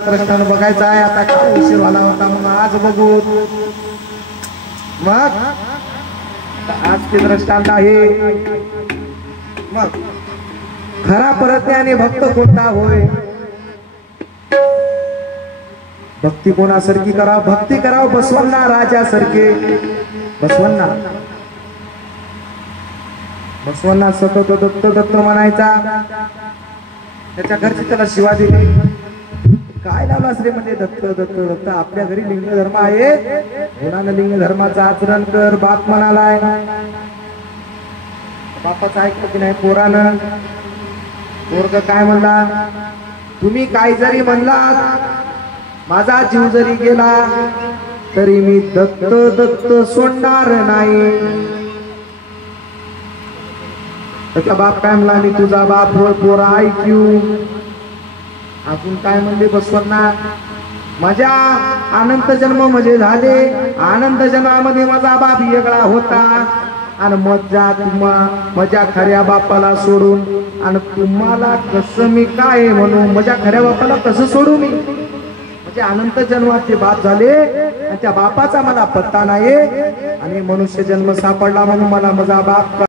प्रश्न बघायचा आहे आता काय उशीर झाला होता मग आज बघू मग आज ते दृष्टांत आहे मग खरा परत्य आणि भक्त कोणता होय भक्ती कोणासारखी कराव भक्ती कराव बसवण्णा राजासारखे बसवण्णा सतत दत्त दत्त म्हणायचा त्याच्या घरची त्याला शिवा दिली काय लावलास रे म्हणजे दत्त दत्त दत्त आपल्या घरी लिंग धर्म आहे गुणानं लिंग धर्माचं आचरण कर बाप म्हणालाय बापाचं ऐकलं की नाही पोरानं पोरग काय म्हणला तुम्ही काय जरी म्हणलात माझा जीव जरी गेला तरी मी दत्त दत्त सोडणार नाही त्याचा बाप काय म्हणला मी तुझा बाप होय पोरा ऐकू अजून काय म्हणले बसवण्णा माझ्या अनंत जन्म म्हणजे झाले अनंत जन्मामध्ये माझा बाप वेगळा होता आणि माझ्या खऱ्या बापाला सोडून आणि तुम्हाला कसं मी काय म्हणू माझ्या खऱ्या बापाला कसं सोडू मी म्हणजे अनंत जन्माचे बाप झाले आणि त्या बापाचा मला पत्ता नाही आणि मनुष्य जन्म सापडला म्हणून मला माझा बाप